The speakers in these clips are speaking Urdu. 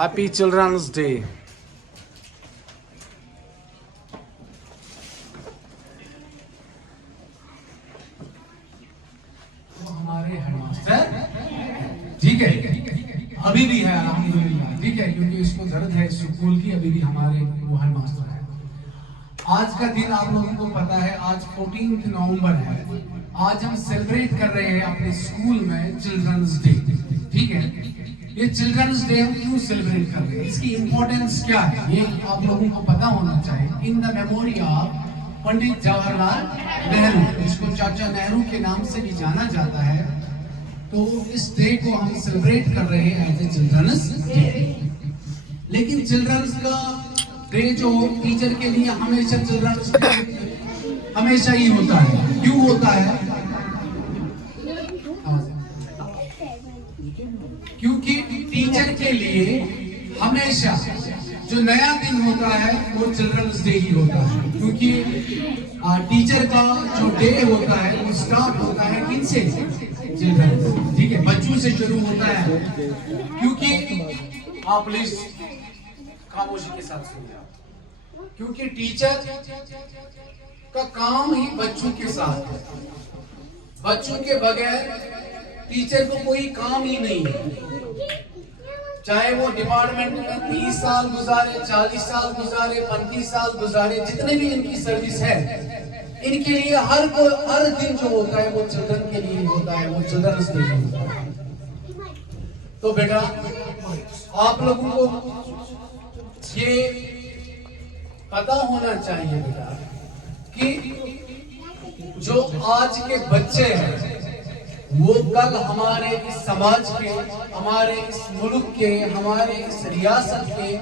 Happy Children's Day. ہمارے ہیڈ ماسٹر ٹھیک ہے ابھی بھی ہے الحمدللہ ٹھیک ہے کیونکہ اس کو ضرورت ہے اسکول کی ابھی بھی ہمارے وہ ہیڈ ماسٹر ہے. آج کا دن آپ لوگوں کو پتا ہے آج 14 نومبر ہے. آج ہم سیلیبریٹ کر رہے ہیں اپنے اسکول میں چلڈرنز ڈے. ٹھیک ہے یہ چلڈرنز ڈے ہم کیوں سیلیبریٹ کر رہے ہیں اس کی امپورٹنس کیا ہے یہ آپ لوگوں کو پتا ہونا چاہیے. In the memory of Pandit Jawahar Lal Nehru جس کو چاچا نہرو کے نام سے بھی جانا جاتا ہے. تو اس ڈے کو ہم سیلیبریٹ کر رہے ہیں ایز اے چلڈرنز ڈے. لیکن چلڈرنز کا ڈے جو ٹیچر کے لیے ہمیشہ چلڈرنز ڈے ہمیشہ ہی ہوتا ہے. کیوں ہوتا ہے؟ کیونکہ ٹیچر کے لیے ہمیشہ جو نیا دن ہوتا ہے وہ چلڈرنز ڈے ہی ہوتا ہے. کیونکہ ٹیچر کا جو ڈے ہوتا ہے وہ سٹارٹ ہوتا ہے کن سے؟ چلڈرن. ٹھیک ہے بچوں سے شروع ہوتا ہے. کیونکہ آپ پلیز خاموشی کے ساتھ سنیے. کیونکہ ٹیچر کا کام ہی بچوں کے ساتھ ہے. بچوں کے بغیر ٹیچر کو کوئی کام ہی نہیں ہے. چاہے وہ ڈپارٹمنٹ میں 30 سال گزارے 40 سال گزارے 35 سال گزارے جتنے بھی ان کی سروس ہے ان کے لیے ہر دن جو ہوتا ہے وہ چلڈرن کے لیے ہوتا ہے. وہ چلڈرنز ڈے ہوتا ہے. تو بیٹا آپ لوگوں کو یہ پتا ہونا چاہیے بیٹا کہ جو آج کے بچے ہیں وہ کل ہمارے اس سماج کے ہمارے اس ملک کے ہمارے اس ریاست کے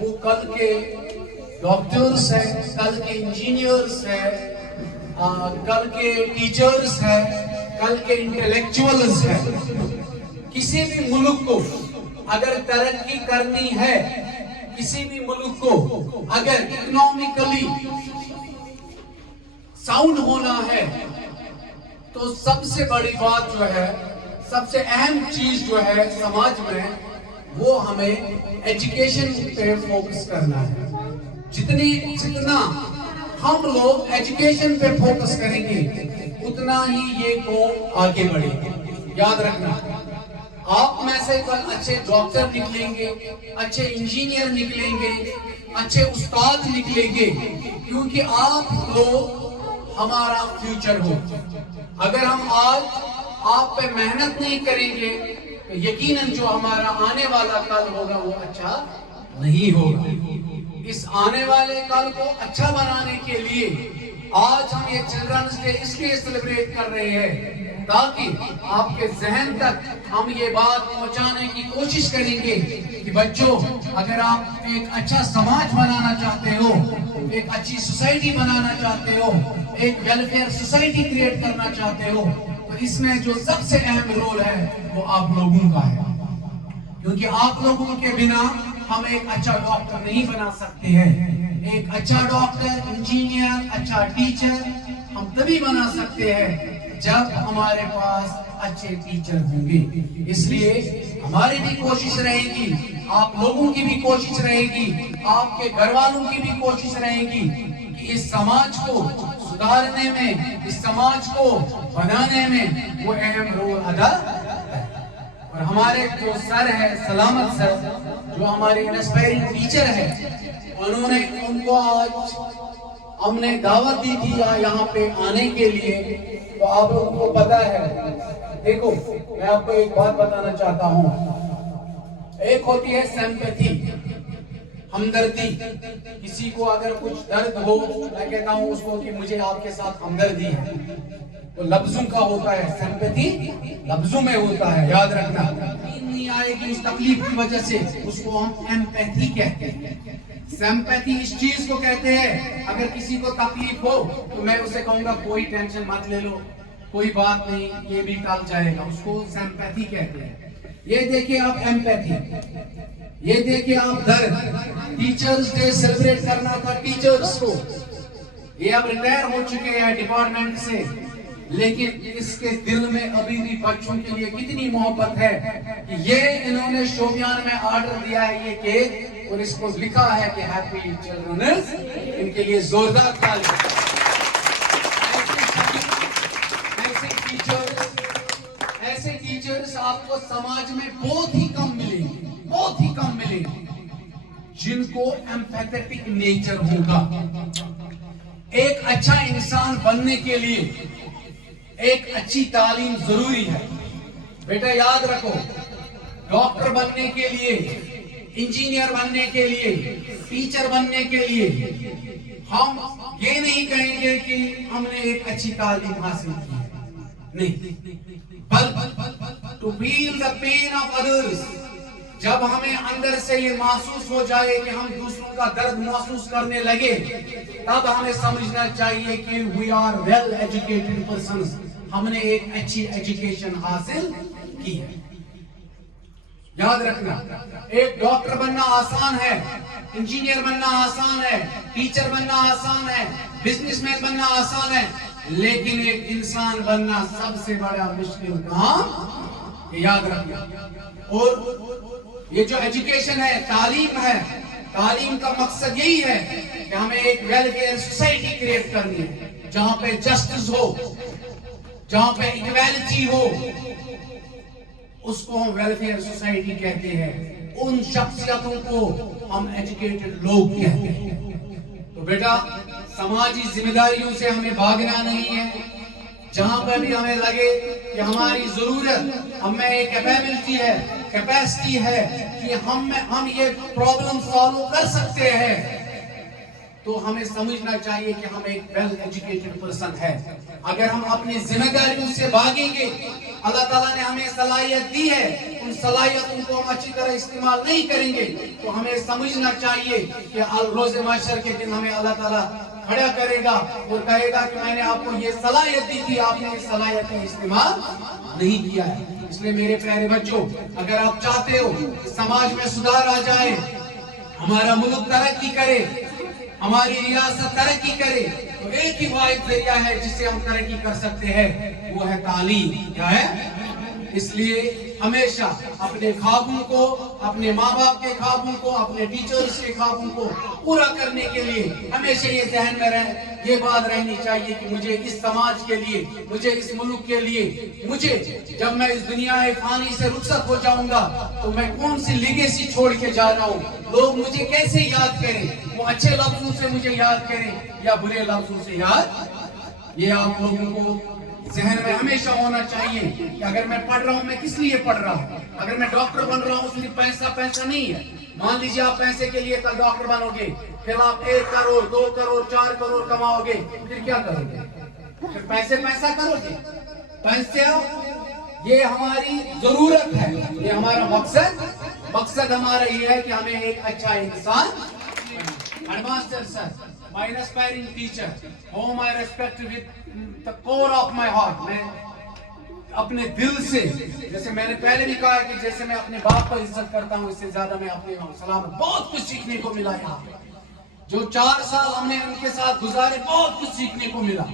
وہ کل کے ڈاکٹرز ہیں کل کے انجینئرز ہیں کل کے ٹیچرز ہیں کل کے انٹلیکچوئلز ہیں. کسی بھی ملک کو اگر ترقی کرنی ہے کسی بھی ملک کو اگر اکنامکلی ساؤنڈ ہونا ہے تو سب سے بڑی بات جو ہے سب سے اہم چیز جو ہے سماج میں وہ ہمیں ایجوکیشن پہ فوکس کرنا ہے. جتنا ہم لوگ ایجوکیشن پہ فوکس کریں گے اتنا ہی یہ قوم آگے بڑھے گی. یاد رکھنا آپ میں سے کل اچھے ڈاکٹر نکلیں گے اچھے انجینئر نکلیں گے اچھے استاد نکلیں گے کیونکہ آپ لوگ ہمارا فیوچر ہو. اگر ہم آج آپ پہ محنت نہیں کریں گے تو یقیناً جو ہمارا آنے والا کل ہوگا وہ اچھا نہیں ہوگا. اس آنے والے کل کو اچھا بنانے کے لیے آج ہم یہ چلڈرنز ڈے اس لیے سیلیبریٹ کر رہے ہیں تاکہ آپ کے ذہن تک ہم یہ بات پہنچانے کی کوشش کریں گے کہ بچوں اگر آپ ایک اچھا سماج بنانا چاہتے ہو ایک اچھی سوسائٹی بنانا چاہتے ہو ایک ویلفیئر سوسائٹی کریٹ کرنا چاہتے ہو تو اس میں جو سب سے اہم رول ہے وہ آپ لوگوں کا ہے. کیونکہ آپ لوگوں کے بنا ہم ایک اچھا ڈاکٹر نہیں بنا سکتے ہیں. ایک اچھا ڈاکٹر انجینئر اچھا ٹیچر ہم تبھی بنا سکتے ہیں جب ہمارے پاس اچھے ٹیچر ہوں گے. اس لیے ہماری بھی کوشش رہے گی آپ لوگوں کی بھی کوشش رہے گی آپ کے گھر والوں کی بھی کوشش رہے گی کہ اس سماج کو سدھارنے میں اس سماج کو بنانے میں وہ اہم رول ادا کرے. اور ہمارے جو سر ہے سلامت سر جو ہمارے انسپائرنگ ٹیچر ہے ان کو آج ہم نے دعوت دی تھی یہاں پہ آنے کے لیے. تو آپ لوگوں کو پتا ہے دیکھو میں آپ کو ایک بات بتانا چاہتا ہوں. ایک ہوتی ہے سمپیتھی ہمدردی. کسی کو اگر کچھ درد ہو میں کہتا ہوں اس کو کہ مجھے آپ کے ساتھ ہمدردی ہے تو لفظوں کا ہوتا ہے. سمپیتھی لفظوں میں ہوتا ہے. یاد رکھنا نہیں آئے گی اس تکلیف کی وجہ سے اس کو ہم ایمپیتھی کہتے ہیں. سمپیتھی اس چیز کو کہتے ہیں اگر کسی کو تکلیف ہو تو میں اسے کہوں گا کوئی ٹینشن مت لے لو کوئی بات نہیں یہ بھی ٹل جائے گا. اس کو سمپیتھی کہتے ہیں. یہ دیکھیں آپ ایمپیتھی یہ دیکھیں آپ درد. ٹیچرز ڈے سیلیبریٹ کرنا تھا ٹیچرز کو. یہ اب ریٹائر ہو چکے ہیں ڈپارٹمنٹ سے لیکن اس کے دل میں ابھی بھی بچوں کے لیے کتنی محبت ہے کہ یہ انہوں نے شوپیان میں آرڈر دیا ہے یہ کیک اور اس کو لکھا ہے کہ ہیپی چلڈرنز، ان کے لیے زوردار تالی۔ ایسے ٹیچرز آپ کو سماج میں بہت ہی کم ملیں گے، بہت ہی کم ملیں گے، جن کو ایمپیتھیٹک نیچر ہوگا۔ ایک اچھا انسان بننے کے لیے ایک اچھی تعلیم ضروری ہے۔ بیٹا یاد رکھو، ڈاکٹر بننے کے لیے، انجینئر بننے کے لیے، ٹیچر بننے کے لیے ہم یہ نہیں کہیں گے کہ ہم نے ایک اچھی تعلیم حاصل کی ہے، نہیں، to feel the pain of others، جب ہمیں اندر سے یہ محسوس ہو جائے کہ ہم دوسروں کا درد محسوس کرنے لگے، تب ہمیں سمجھنا چاہیے کہ we are well educated persons، ہم نے ایک اچھی ایجوکیشن حاصل کی ہے۔ یاد رکھنا، ایک ڈاکٹر بننا آسان ہے، انجینئر بننا آسان ہے، ٹیچر بننا آسان ہے، بزنس مین بننا آسان ہے، لیکن ایک انسان بننا سب سے بڑا مشکل کام، یاد رکھنا۔ اور یہ جو ایجوکیشن ہے، تعلیم ہے، تعلیم کا مقصد یہی ہے کہ ہمیں ایک ویلفیئر سوسائٹی کریٹ کرنی ہے، جہاں پہ جسٹس ہو، جہاں پہ ایکویلٹی ہو، اس کو ہم ویلفیئر سوسائٹی کہتے ہیں۔ ان شخصیتوں کو ہم ایجوکیٹڈ لوگ کہتے ہیں۔ تو بیٹا، سماجی ذمہ داریوں سے ہمیں بھاگنا نہیں ہے۔ جہاں پہ بھی ہمیں لگے کہ ہماری ضرورت، ہمیں ایک کیپیبلٹی ہے، کیپیسٹی ہے کہ ہم یہ پرابلم سالو کر سکتے ہیں، تو ہمیں سمجھنا چاہیے کہ ہم ایک ویل ایجوکیٹڈ پرسن ہے۔ اگر ہم اپنی ذمہ داریوں سے بھاگیں گے، اللہ تعالیٰ نے ہمیں صلاحیت دی ہے، ان صلاحیتوں کو ہم اچھی طرح استعمال نہیں کریں گے، تو ہمیں سمجھنا چاہیے کہ روز محشر کے دن ہمیں اللہ تعالیٰ کھڑا کرے گا اور کہے گا کہ میں نے آپ کو یہ صلاحیت دی تھی، آپ نے یہ صلاحیت کا استعمال نہیں کیا ہے۔ اس لیے میرے پیارے بچوں، اگر آپ چاہتے ہو کہ سماج میں سدھار آ جائے، ہمارا ملک ترقی کرے، ہماری ریاست ترقی کرے، تو ایک ہی واحد ذریعہ ہے جس سے ہم ترقی کر سکتے ہیں، وہ ہے تعلیم۔ کیا ہے؟ اس لیے ہمیشہ اپنے خوابوں کو، اپنے ماں باپ کے خوابوں کو، اپنے ٹیچرز کے خوابوں کو پورا کرنے کے لیے ہمیشہ یہ ذہن میں یہ بات رہنی چاہیے کہ مجھے اس سماج کے لیے، مجھے اس ملک کے لیے، مجھے جب میں اس دنیا فانی سے رخصت ہو جاؤں گا تو میں کون سی لیگیسی چھوڑ کے جا رہا ہوں، لوگ مجھے کیسے یاد کریں، وہ اچھے لفظوں سے مجھے یاد کریں یا برے لفظوں سے یاد۔ یہ آپ لوگوں کو ذہن میں ہمیشہ ہونا چاہیے کہ اگر میں پڑھ رہا ہوں، میں کس لیے پڑھ رہا ہوں۔ اگر میں ڈاکٹر بن رہا ہوں، صرف پیسہ نہیں ہے۔ مان لیجیے آپ پیسے کے لیے کل ڈاکٹر بنو گے، پھر آپ 1 کروڑ 2 کروڑ 4 کروڑ کماؤ گے، پھر کیا کرو گے؟ پھر پیسہ کرو گے؟ پیسے یہ ہماری ضرورت ہے، یہ ہمارا مقصد ہمارا یہ ہے کہ ہمیں ایک اچھا انسان۔ Headmaster sir, my aspiring teacher, whom I respect with the core of my heart، میں اپنے دل سے، جیسے میں نے پہلے بھی کہا کہ جیسے میں اپنے باپ پر عزت کرتا ہوں، اس سے زیادہ میں اپنے سلامت، بہت کچھ سیکھنے کو ملا یہاں۔ جو 4 سال ہم نے ان کے ساتھ گزارے، بہت کچھ سیکھنے کو ملا۔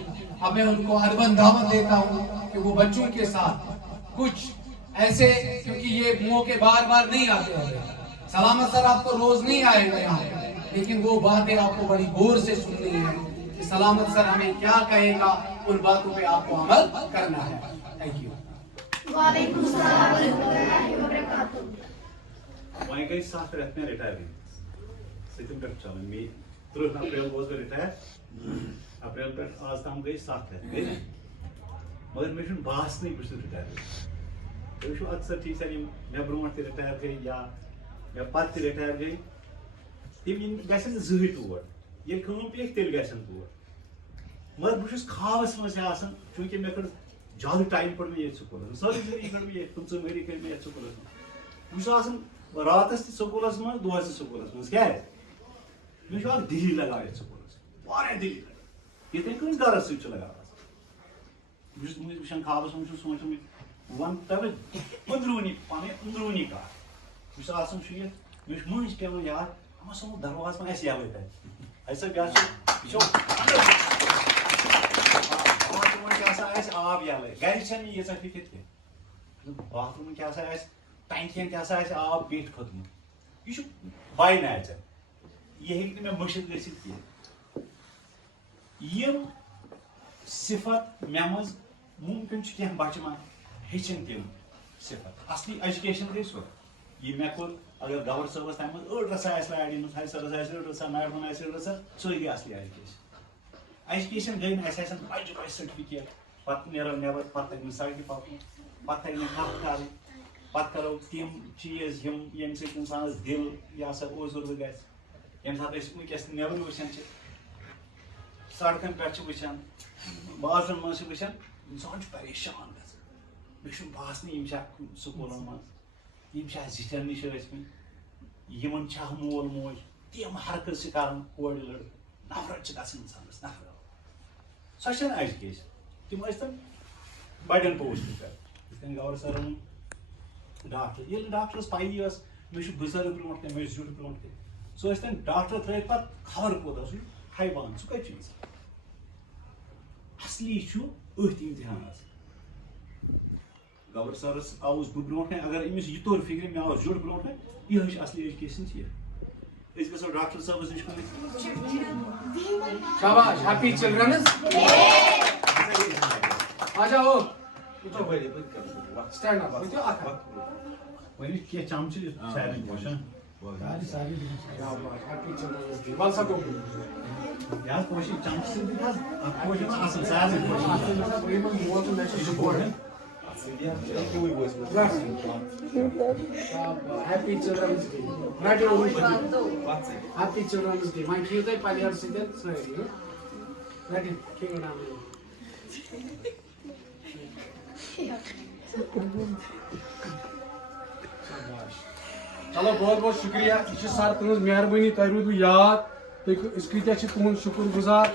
اب میں ان کو ادباً دعوت دیتا ہوں کہ وہ بچوں کے ساتھ کچھ ایسے، کیونکہ یہ موقع بار بار نہیں آتے ہوتے، سلامت سر آپ کو روز نہیں آئے گا یہاں، لیکن وہ باتیں آپ کو بڑی غور سے سننی ہیں کہ سلامت سر ہمیں کیا کہے گا، ان باتوں پہ آپ کو عمل کرنا ہے۔ Thank you. وعلیکم السلام ورحمۃ اللہ وبرکاتہ۔ وہیں گئی 7 رٮ۪تھ مےٚ رِٹایَر سِتِم پٮ۪ٹھ چلان مےٚ 30 اپریل گوس بہٕ رِٹایَر، اپریل پٮ۪ٹھ آز تام گٔے 7 رٮ۪تھ گٔے، مگر مےٚ چھُنہٕ باسنٕے بہٕ چھُس رِٹایَر گوٚمُت۔ تُہۍ وٕچھِو اکثر ٹیٖچر یِم مےٚ برونٛٹھ تہِ رِٹایَر گٔے یا مےٚ پتہٕ تہِ رِٹایَر گٔے، تِم گژھن نہٕ زٕہٕنۍ تور، ییٚلہِ کٲم پیٚیَکھ تیٚلہِ گژھن تور، مگر بہٕ چھُس خابس منٛز آسان، چوٗنٛکہِ مےٚ کٔر زیادٕ ٹایم پوٚر مےٚ ییٚتہِ سکوٗلس، سٲری زندگی کٔر مےٚ ییٚتہِ، 15 ؤری کٔر مےٚ ییٚتہِ سکوٗلس منٛز۔ بہٕ چھُس آسان راتس تہِ سکوٗلس منٛز، دۄہس تہِ سکوٗلس منٛز، کیازِ مےٚ چھُ اکھ دِلی لگاو یتھ سکوٗلس، واریاہ دِلی لگاو، یِتھٕے کٔنۍ گرس سۭتۍ چھُ لگاو آسان۔ بہٕ چھُس وٕچھان خابس منٛز، چھُس سونٛچان بہٕ وَنہٕ تۄہہِ أنٛدروٗنی پنٕنۍ أنٛدروٗنی کتھ، بہٕ چھُس آسان شُیِتھ، مےٚ چھُ مٔنٛزۍ پیوان یاد، اما سون دروازٕ ما آسہِ یَوَے تَتہِ، اَسہِ سا بیٛاکھ چھُ یہِ چھُ باتھ روم کیا سا آس آب یلے گھر چھن یہ فکر کی باتھ روم کیا سا آس ٹینکین کیا سا آس آب بیٹھ کھوتمت یہ بائی نیچر یہ ہیکہ نہٕ مےٚ مٔشِتھ گٔژھِتھ کینٛہہ یِم صفت مےٚ منٛز ممکن چھُ کینٛہہ بچہِ ما ہیٚچھِنۍ تِم صفت اصلی ایجوکیشن گٔے سۄ یہ مےٚ کوٚر اگر گور صٲبس تمہِ منٛز أڑ رژھا آسہِ لاڑِ أنمٕژ ہاے سرس آسہِ أڑ رژھا میڈمن آسہِ أڑ رژھا سۄے گٔے اصلی ایجوکیشن گٔے نہٕ اَسہِ آسن بجہِ بجہِ سرٹِفکیٹ پتہٕ نیرو نٮ۪بر پتہٕ تگہِ نہٕ سڑکہِ پکُن پتہٕ تگہِ نہٕ کتھ کرٕنۍ پتہٕ کرو تِم چیٖز یِم ییٚمہِ سۭتۍ اِنسانس دِل یہِ ہسا اوزُردٕ گژھِ ییٚمہِ ساتہٕ أسۍ وٕنکیٚس نٮ۪برٕ وٕچھان چھِ سڑکن پٮ۪ٹھ چھِ وٕچھان بازرن منٛز چھِ وٕچھان اِنسان چھُ پریشان گژھان مےٚ چھُنہٕ باسنٕے یِم چھا سکوٗلن منٛز یِم چھا زِٹھٮ۪ن نِش ٲسۍمٕتۍ یِمن چھا مول موج تِم حرکت چھِ کران کورِ لڑکہٕ نفرت چھِ گژھان اِنسانس نفرت سۄ چھنہٕ ایجوکیشن تِم ٲسۍ تن بڑٮ۪ن پوسٹن پٮ۪ٹھ یِتھ کٔنۍ گور صٲبن ڈاکٹر ییٚلہِ ڈاکٹرس پیی ٲس مےٚ چھُ بُزرگ برونٛٹھ کَنہِ مےٚ چھُ زیُٹھ برونٛٹھ کَنہِ سُہ ٲسۍ تن ڈاکٹر ترٲیِتھ پتہٕ خبر کوتاہ سُہ چھُ حیوان ژٕ کتہِ چھُ اصلی چھُ أتھۍ امتحانس گور صٲبس آوُس بہٕ برونٛٹھ کَنہِ اگر أمِس یہِ توٚر فِکرِ مےٚ آو زیُٹھ برونٛٹھ کَنہِ یِہے چھِ اصلی ایجوکیشن چھِ یہِ أسۍ گژھو ڈاکٹر صٲبس نِش شاباش ہیپی چلڈرنز آ جاؤ اسٹینڈ اپ وٕچھو اکھ وۄنۍ کینٛہہ چمچہٕ سارنٕے پوشن ہیپی چلڈرنز ڈے ول سا کو یہِ حظ پوشہِ چمچہٕ سۭتۍ حظ اکھ پوش اصل سارنٕے پوشن happy children's day happy children's day وۄنۍ کھیٚیِو تُہۍ پلیٹ سۭتۍ سٲری رٹِو کھیٚیِو نام چلو بہت بہت شکریہ یہ سر تہذ مہربانی تہ روٗدوٕ یاد أسۍ کۭتیاہ چھِ تُہُنٛد شُکر گُزار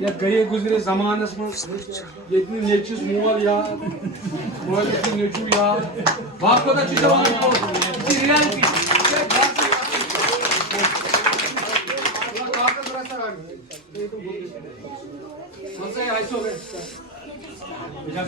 یتھ گٔیے گُزرے زمانس منٛز ییٚتہِ نہٕ نیٚچوِس مول یاد مٲلِس نہٕ نیٚچوٗ یاد باقٕے کوتاہ چھُ دِوان یہِ چھِ رِیلٹی کاغذ رژھا